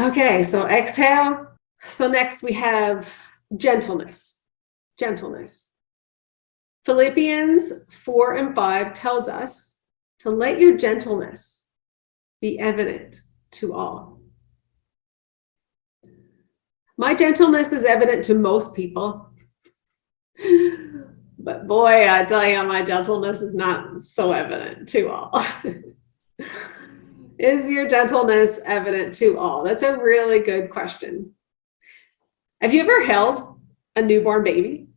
Okay, so exhale. So next we have gentleness. Gentleness. Philippians 4 and 5 tells us to let your gentleness be evident to all. My gentleness is evident to most people. But boy, I tell you, my gentleness is not so evident to all. Is your gentleness evident to all? That's a really good question. Have you ever held a newborn baby?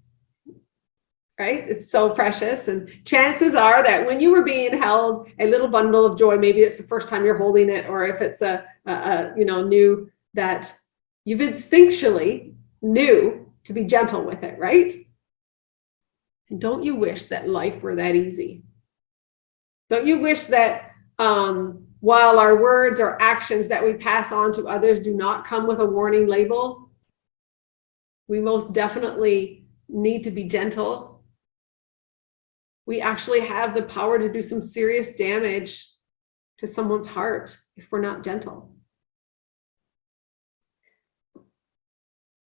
Right? It's so precious. And chances are that when you were being held, a little bundle of joy, maybe it's the first time you're holding it, or if it's new, that you've instinctually knew to be gentle with it, right? And don't you wish that life were that easy? Don't you wish that while our words or actions that we pass on to others do not come with a warning label, we most definitely need to be gentle. We actually have the power to do some serious damage to someone's heart if we're not gentle.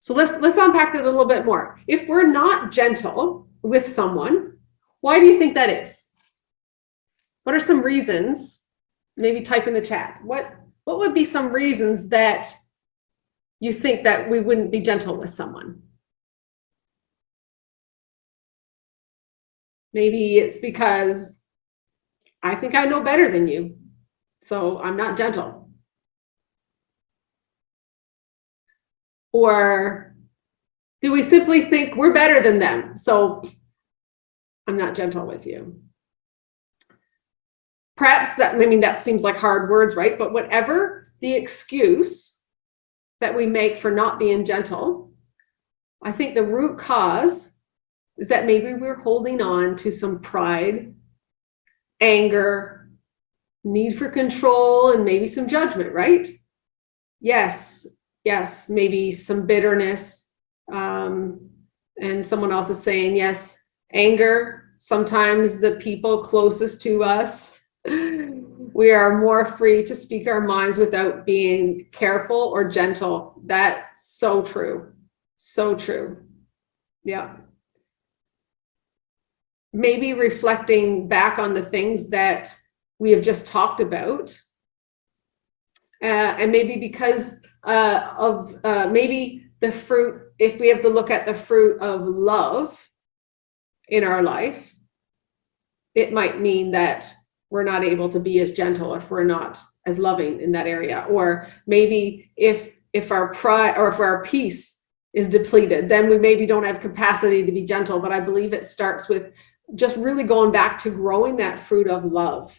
So let's unpack it a little bit more. If we're not gentle with someone, why do you think that is? What are some reasons? Maybe type in the chat. What would be some reasons that you think that we wouldn't be gentle with someone? Maybe it's because I think I know better than you, so I'm not gentle. Or do we simply think we're better than them, so I'm not gentle with you? Perhaps that seems like hard words, right? But whatever the excuse that we make for not being gentle, I think the root cause is that maybe we're holding on to some pride, anger, need for control, and maybe some judgment, right? Yes, maybe some bitterness. And someone else is saying, yes, anger. Sometimes the people closest to us, we are more free to speak our minds without being careful or gentle. That's so true. So true. Yeah. Maybe reflecting back on the things that we have just talked about. And maybe because of maybe the fruit, if we have to look at the fruit of love in our life, it might mean that we're not able to be as gentle if we're not as loving in that area. Or maybe if our pride or if our peace is depleted, then we maybe don't have capacity to be gentle. But I believe it starts with just really going back to growing that fruit of love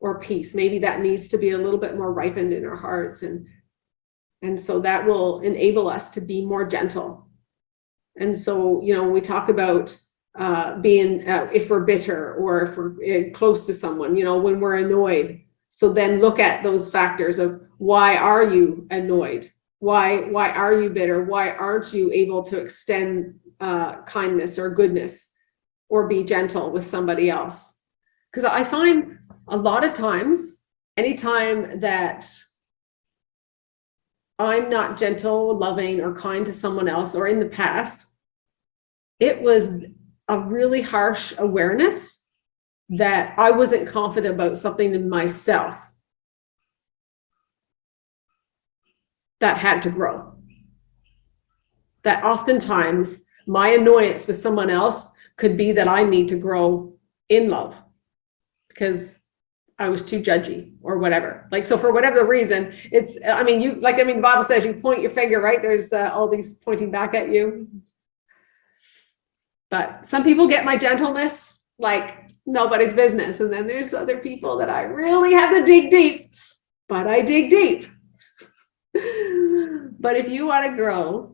or peace. Maybe that needs to be a little bit more ripened in our hearts. And so that will enable us to be more gentle. And so, when we talk about being, if we're bitter or if we're close to someone, when we're annoyed. So then look at those factors of why are you annoyed? Why are you bitter? Why aren't you able to extend kindness or goodness or be gentle with somebody else? Because I find a lot of times, anytime that I'm not gentle, loving, or kind to someone else, or in the past, it was a really harsh awareness that I wasn't confident about something in myself that had to grow. That oftentimes my annoyance with someone else could be that I need to grow in love because I was too judgy or whatever. So for whatever reason, the Bible says you point your finger, right? There's all these pointing back at you. But some people get my gentleness like nobody's business. And then there's other people that I really have to dig deep, but I dig deep. But if you want to grow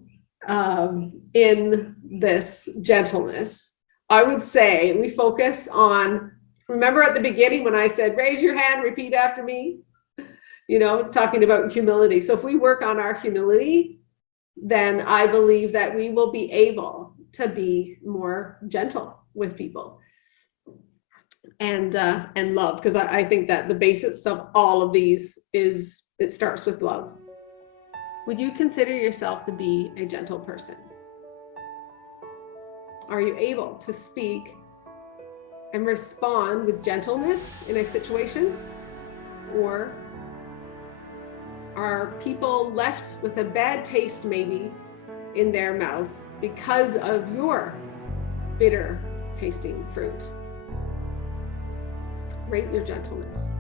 in this gentleness, I would say we focus on, remember at the beginning when I said, raise your hand, repeat after me, talking about humility. So if we work on our humility, then I believe that we will be able to be more gentle with people and love, because I think that the basis of all of these is it starts with love. Would you consider yourself to be a gentle person? Are you able to speak and respond with gentleness in a situation? Or are people left with a bad taste maybe in their mouths because of your bitter tasting fruit? Rate your gentleness.